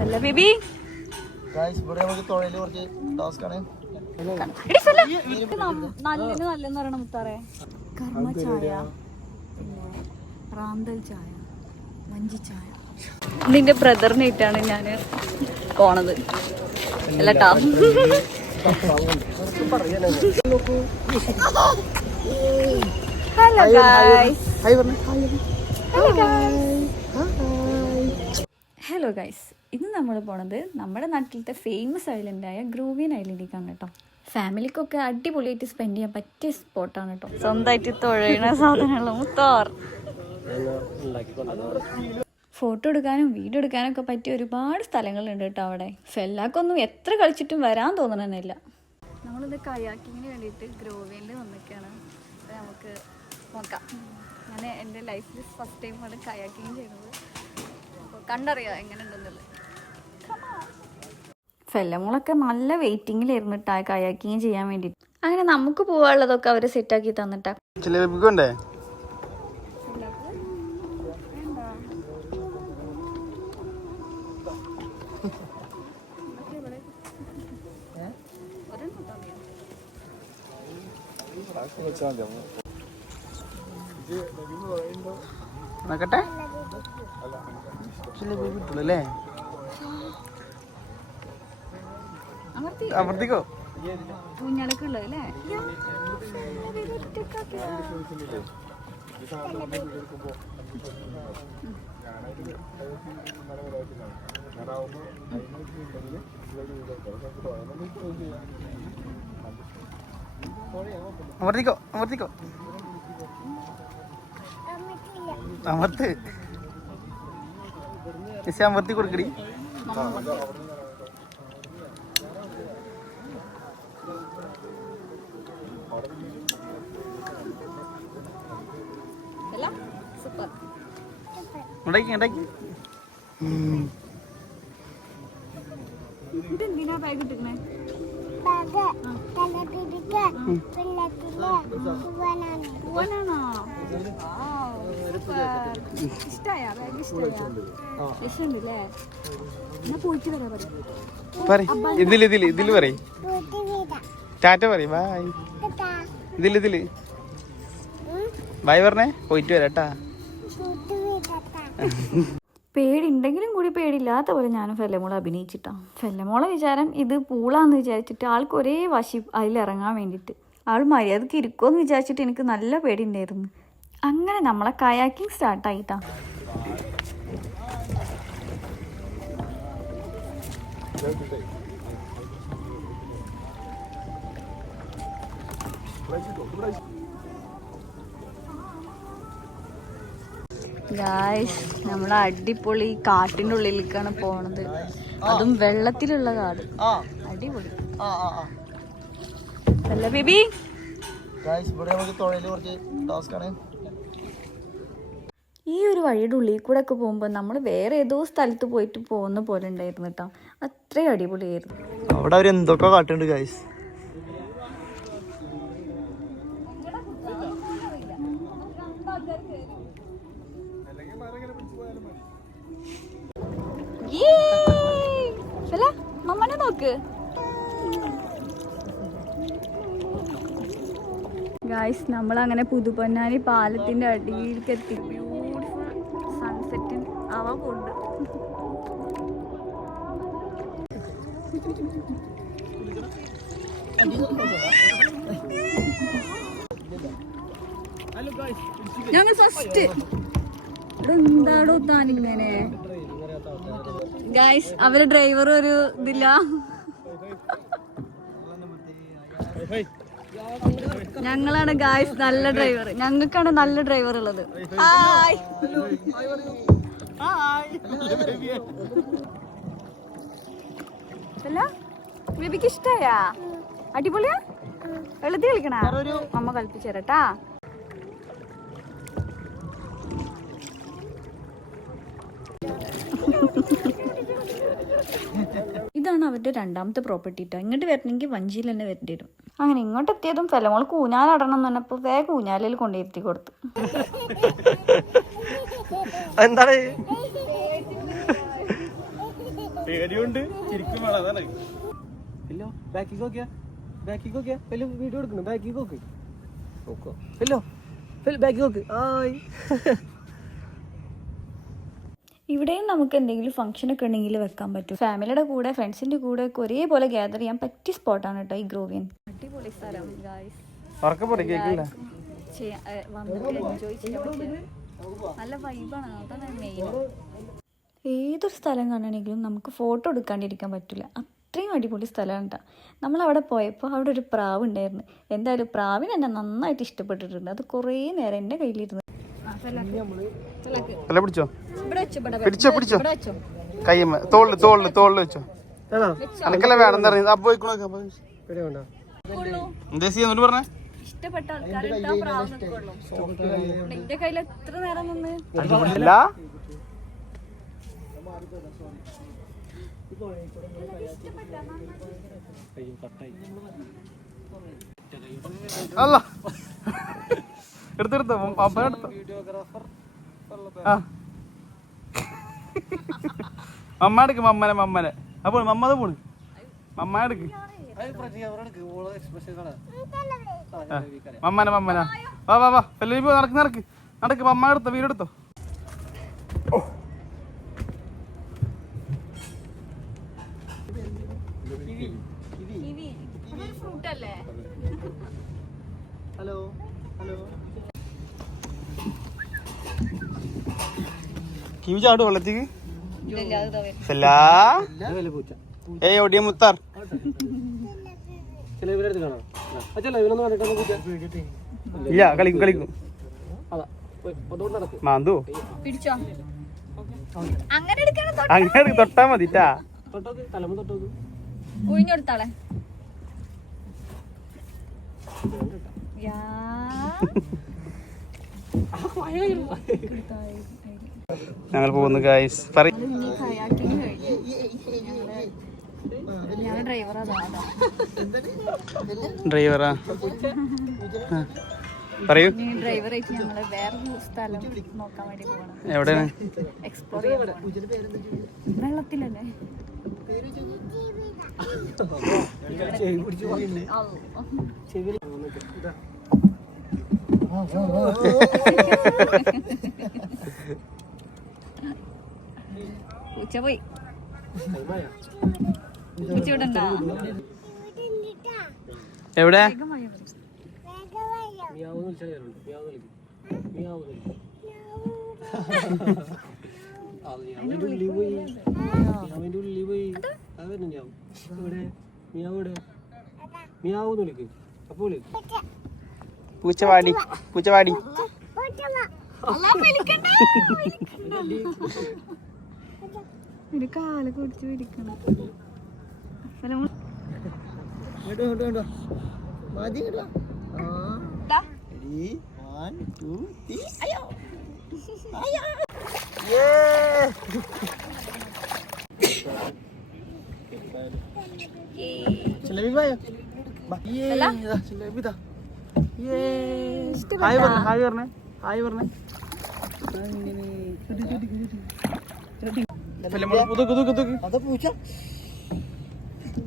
അല്ല ബേബി നല്ലെന്ന് പറയണ മുത്താറേ. കർമ്മ ചായ, പിന്നെ റാന്തൽ ചായ, മഞ്ചി ചായ. നിന്റെ ബ്രദറിനായിട്ടാണ് ഞാൻ പോണത് അല്ലട്ടാ. Hello guys. ഹലോ ഗൈസ്, ഇന്ന് നമ്മൾ പോണത് നമ്മുടെ നാട്ടിലത്തെ ഫേമസ് ഐലൻഡായ ഗ്രൂവിയൻ ഐലൻഡിലേക്കാണ് കേട്ടോ. ഫാമിലിക്കൊക്കെ അടിപൊളിയായിട്ട് സ്പെൻഡ് ചെയ്യാൻ പറ്റിയ സ്പോട്ടാണ് കേട്ടോ. സ്വന്തമായിട്ട് തുഴയണ സാധനമുള്ള മുത്താർ. ഫോട്ടോ എടുക്കാനും വീഡിയോ എടുക്കാനും ഒക്കെ പറ്റിയ ഒരുപാട് സ്ഥലങ്ങളുണ്ട് കേട്ടോ അവിടെ. ഫെല്ലാക്കൊന്നും എത്ര കളിച്ചിട്ടും വരാൻ തോന്നണമെന്നില്ല. നമ്മളിത് കയാക്കിങ്ങിന് വേണ്ടിയിട്ട് ഗ്രോവിയനിൽ വന്നിരിക്കുകയാണ്. അപ്പോൾ നമുക്ക് നോക്കാം. ഞാൻ എൻ്റെ ലൈഫിൽ ഫസ്റ്റ് ടൈമാണ് കയാക്കിങ് ചെയ്യുന്നത്. അപ്പോൾ കണ്ടറിയാം എങ്ങനെ ഉണ്ടെന്നുള്ളത്. ഫെല്ലമോളൊക്കെ നല്ല വെയിറ്റിങ്ങിലായിരുന്നു കേട്ടോ കയാക്കിങ് ചെയ്യാൻ വേണ്ടിയിട്ട്. അങ്ങനെ നമുക്ക് പോകാനുള്ളതൊക്കെ അവർ സെറ്റാക്കി തന്നിട്ടാ. അമർത്തിക്കോ കുഞ്ഞാളൊക്കെ ഉള്ളത് അല്ലേ? അമർത്തിക്കോ അമർത്തിക്കോ അമർത്ത് അമർത്തി കൊടുക്കടി. ഉണ്ടാക്കി ഉണ്ടാക്കി. ഇതെന്തിനാ ബാഗ് ഇട്ടിരിക്കണേ? ഇഷ്ടായ ബാഗ് ഇഷ്ടല്ലേ? എന്നാ പോയിട്ട് വരാ പറയും. ഇതില് പറയും ടാറ്റ പറയും. ബായ്. ഇതില് ബായ് പറഞ്ഞേ. പോയിട്ട് വരാട്ടാ. പേടിയുണ്ടെങ്കിലും കൂടി പേടിയില്ലാത്ത പോലെ ഞാനും ഫെല്ലമോളെ അഭിനയിച്ചിട്ടാണ്. ഫെല്ലമോളെ വിചാരം ഇത് പൂളാന്ന് വിചാരിച്ചിട്ട് ആൾക്ക് ഒരേ വാശി അതിലിറങ്ങാൻ വേണ്ടിയിട്ട്. ആൾ മര്യാദക്ക് ഇരിക്കുമെന്ന് വിചാരിച്ചിട്ട് എനിക്ക് നല്ല പേടിയുണ്ടായിരുന്നു. അങ്ങനെ നമ്മളെ കയാക്കിങ് സ്റ്റാർട്ടായിട്ടാ. ഗായ്സ്, നമ്മൾ അടിപൊളി കാട്ടിൻ്റെ ഉള്ളിലേക്കാണ് പോണത്. അതും വെള്ളത്തിലുള്ള കാട്. അടിപൊളി അല്ല ബേബി? ഈ ഒരു വഴിയുടെ ഉള്ളിൽ കൂടെ ഒക്കെ പോകുമ്പോൾ നമ്മൾ വേറെ ഏതോ സ്ഥലത്ത് പോയിട്ട് പോകുന്ന പോലെ ഉണ്ടായിരുന്നു കേട്ടോ. അത്രയും അടിപൊളിയായിരുന്നു. അവിടെ അവർ എന്തൊക്കെ കാട്ടുണ്ട് ഗൈസ്. മമ്മനെ നോക്ക് ഗായ്സ്. നമ്മളങ്ങനെ പുതുപ്പൊന്നാനി പാലത്തിന്റെ അടിയിലേക്ക് എത്തി. ബ്യൂട്ടിഫുൾ സൺസെറ്റ് ആവാൻ പോകുന്നുണ്ട്. ഞങ്ങൾ ഫസ്റ്റ് എന്താടോ താനിങ്ങനെ ഗായ്സ്. അവരെ ഡ്രൈവർ ഒരു ഇതില്ല. ഞങ്ങളാണ് ഗായ്സ് നല്ല ഡ്രൈവർ. ഞങ്ങൾക്കാണ് നല്ല ഡ്രൈവർ ഉള്ളത്. അല്ല ബേബിക്ക് ഇഷ്ടായാ? അടിപൊളിയാ? വെള്ളത്തിൽ കളിക്കണ അമ്മ കളിപ്പിച്ചു തരട്ടാ. ഇതാണ് അവരുടെ രണ്ടാമത്തെ പ്രോപ്പർട്ടി ട്ടോ. ഇങ്ങോട്ട് വരണമെങ്കിൽ വഞ്ചിയിൽ തന്നെ വരേണ്ടി വരും. അങ്ങനെ ഇങ്ങോട്ട് എത്തിയതും ഫെലമോൾ ഊഞ്ഞാലടണം എന്ന് പറഞ്ഞപ്പോൾ വേഗം ഊഞ്ഞാലയിൽ കൊണ്ടിരുത്തി കൊടുത്തു. എന്താണ് പേടിയുണ്ട് ശരിക്കും വേണം അതാണ്. ഇല്ലോ ബാക്കിക്ക് നോക്കിയാ വലിയ വീഡിയോ എടുക്കണം. ബാക്കിക്ക് നോക്ക് നോക്കോ ഇല്ലോ ബാക്കി നോക്ക്. ആയി ഇവിടെയും നമുക്ക് എന്തെങ്കിലും ഫംഗ്ഷനൊക്കെ ഉണ്ടെങ്കിൽ വെക്കാൻ പറ്റും. ഫാമിലിയുടെ കൂടെ ഫ്രണ്ട്സിൻ്റെ കൂടെ ഒക്കെ ഒരേപോലെ ഗ്യാദർ ചെയ്യാൻ പറ്റിയ സ്പോട്ടാണ് കേട്ടോ ഈ ഗ്രോവിയൻ. അടിപൊളി സ്ഥലം ഗായ്സ്. ഉറക്കപ്പൊടി കേൾക്കില്ല. വന്നിട്ട് എൻജോയ് ചെയ്യാൻ പറ്റിയ നല്ല വൈബാണ്. അതാണ് മെയിൻ. ഏതൊരു സ്ഥലം കാണണമെങ്കിലും നമുക്ക് ഫോട്ടോ എടുക്കാണ്ടിരിക്കാൻ പറ്റില്ല. അത്രയും അടിപൊളി സ്ഥലമാണ് കേട്ടോ. നമ്മളവിടെ പോയപ്പോൾ അവിടെ ഒരു പ്രാവ് ഉണ്ടായിരുന്നു. എന്തായാലും പ്രാവിന് എന്നെ നന്നായിട്ട് ഇഷ്ടപ്പെട്ടിട്ടുണ്ട്. അത് കുറേ നേരം എൻ്റെ കയ്യിലിരുന്നു. പിടിച്ചോ പിടിച്ചോ പിടിച്ചോ കയ്യമ്മ തോളില് വെച്ചോ. അനക്കല്ല വേണം അപ്പൊ എന്താ ചെയ്യാന്ന് പറഞ്ഞേ. ഇഷ്ടപ്പെട്ട ആൾക്കാർ എന്റെ കയ്യിൽ എത്ര നേരം നിന്ന് അല്ല എടുത്തെടുത്തോ അപ്പ എടുത്തോ. ആ മമ്മ എടുക്ക് മമ്മനെ അപ്പൊ മമ്മത് പോണ് മമ്മ എടുക്ക് മമ്മന വാ എല്ലാരും പോ നടക്ക് മമ്മ എടുത്തോ വീടെടുത്തോ. ഹലോ കിവി ചാടും വെള്ളത്തേക്ക്. ഏയ് ഒടിയ മുത്താർ ഇല്ല കളിക്കും മാന്തു പിടിച്ചോ. അങ്ങനെ അങ്ങനെ തൊട്ടാ മതിട്ടാ. ഒഴിഞ്ഞെടുത്താളെ. ഞങ്ങൾ പോകുന്നു ഗൈസ്. ഡ്രൈവറാ പറയൂ. ഡ്രൈവറായിട്ട് ഞങ്ങള് വേറൊരു സ്ഥലം നോക്കാൻ വേണ്ടി പോകണം. എവിടെയാണ്? എക്സ്പ്ലോർ ചെയ്യാൻ. വെള്ളത്തിലല്ലേ? പൂച്ച പോയി. എവിടെ? പൂച്ചവാടി കാല് കുടിച്ചു പിടിക്കണം.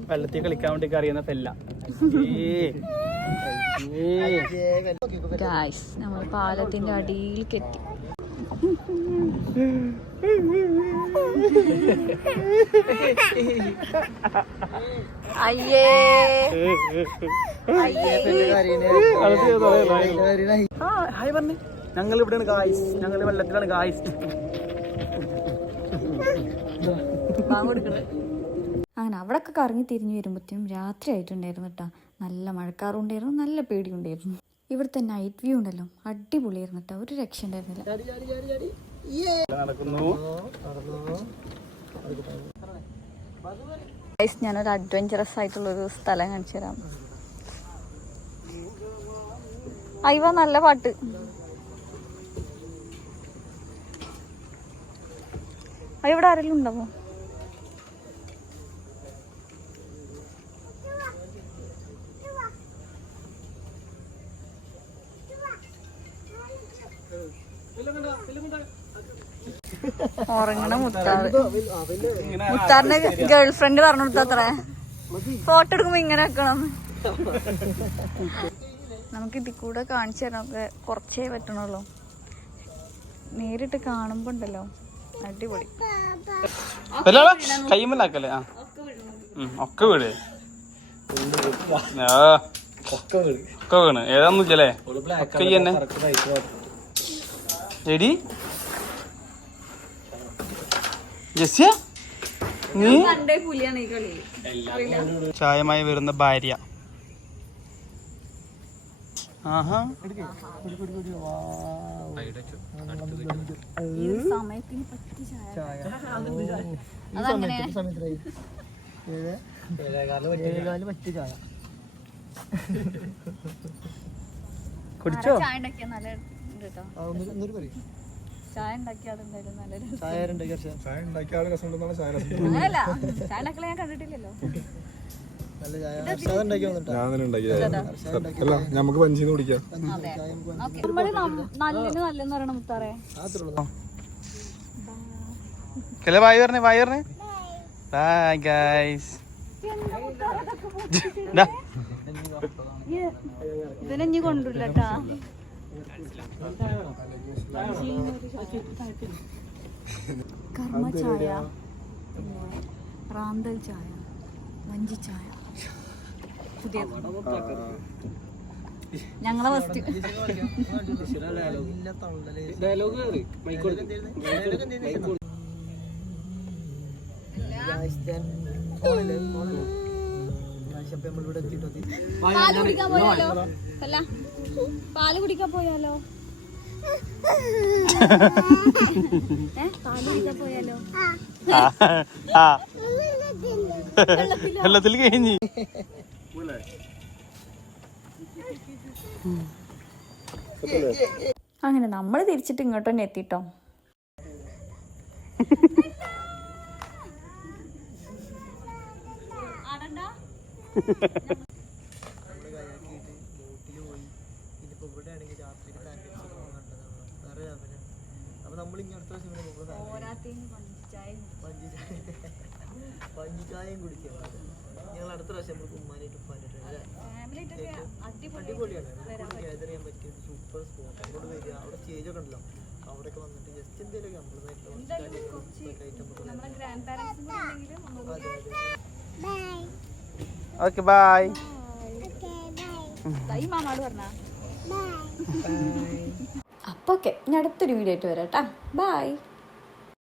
വെള്ളത്തിൽ കളിക്കാൻ വേണ്ടി അറിയുന്ന പെല്ല. നമ്മൾ പാലത്തിന്റെ അടിയിലേക്ക് എത്തി. അയ്യേ ഹായ് പറഞ്ഞേ. ഞങ്ങൾ ഇവിടെയാണ് ഗായ്സ്. ഞങ്ങൾ വെള്ളത്തിലാണ് ഗായ്സ്. അങ്ങനെ അവിടെയൊക്കെ കറങ്ങി തിരിഞ്ഞു വരുമ്പോഴത്തേനും രാത്രി ആയിട്ടുണ്ടായിരുന്നു കേട്ടോ. നല്ല മഴക്കാറും ഉണ്ടായിരുന്നു, നല്ല പേടിയുണ്ടായിരുന്നു. ഇവിടുത്തെ നൈറ്റ് വ്യൂ ഉണ്ടല്ലോ അടിപൊളിയായിരുന്നു കേട്ടോ. ഒരു രക്ഷ ഉണ്ടായിരുന്നില്ല. ഞാനൊരു അഡ്വഞ്ചറസ് ആയിട്ടുള്ളൊരു സ്ഥലം കാണിച്ചു തരാം. അയ്യോ നല്ല പാട്ട്. ഇവിടെ ആരെങ്കിലും ഉണ്ടാവോ? ഉറങ്ങണ മുത്താറ്. മുത്താറിന്റെ ഗേൾ ഫ്രണ്ട് പറഞ്ഞു കൊടുത്തത്രേ ഫോട്ടോ എടുക്കുമ്പോ ഇങ്ങനെ വെക്കണം. നമുക്ക് ഇതിൽ കൂടെ കാണിച്ചു തരാനൊക്കെ കുറച്ചേ പറ്റണുള്ളൂ. നേരിട്ട് കാണുമ്പോ ഉണ്ടല്ലോ അടിപൊളി. കൈമല്ലാക്കല്ലേ? ആ ഒക്കെ വീട് ഒക്കെ വീണ് ഏതാന്നില്ലല്ലേ? ഒക്കെ തന്നെ എടി ജെസ്സിയ നീ ചായമായി വരുന്ന ഭാര്യ. ആഹാ കുടിച്ചോ? ചായ ഉണ്ടാക്കിയാൽ നല്ല ചായ ഉണ്ടാക്കിയാൽ നല്ലൊരു അങ്ങനല്ല. ചായ ഉണ്ടാക്കല ഞാൻ കണ്ടിട്ടില്ലല്ലോ. നമുക്ക് പഞ്ചിന്ന് കുടിക്കാം. നമ്മള് നല്ലത് നല്ലെന്ന് പറയണം മുത്താറേ. വായി പറഞ്ഞേ വായി പറഞ്ഞേ ബൈ ഗൈസ്. ഇതിനെ കൊണ്ടുള്ളട്ടാ. കർമ്മ ചായ, റാന്തൽ ചായ, വഞ്ചി ചായ, പുതിയ ഞങ്ങളെ ഫസ്റ്റ്. പാല് കുടിക്കാൻ പോയാലോ? അല്ല പാല് കുടിക്കാൻ പോയാലോ? പാല് കുടിക്കാൻ പോയാലോ? വെള്ളത്തിൽ കഴിഞ്ഞ് അങ്ങനെ നമ്മൾ തിരിച്ചിട്ട് ഇങ്ങോട്ട് തന്നെ എത്തിട്ടോ. പഞ്ചായം കുടിക്കാം. ഞങ്ങൾ അടുത്ത പ്രാവശ്യം നമുക്ക് ഉമ്മാനായിട്ട് അടിപൊളിയാണ്. ഗ്യാദർ ചെയ്യാൻ പറ്റിയ സൂപ്പർ സ്പോട്ട്. അങ്ങോട്ട് വരിക, അവിടെ സ്റ്റേജ് ഒക്കെ ഉണ്ടല്ലോ, അവിടെയൊക്കെ വന്നിട്ട് ജസ്റ്റ് എന്തെങ്കിലുമൊക്കെ ഓക്കെ ബൈ. അപ്പൊ ഓക്കെ, ഞാൻ അടുത്തൊരു വീഡിയോ ആയിട്ട് വരാം കേട്ടാ. ബൈ.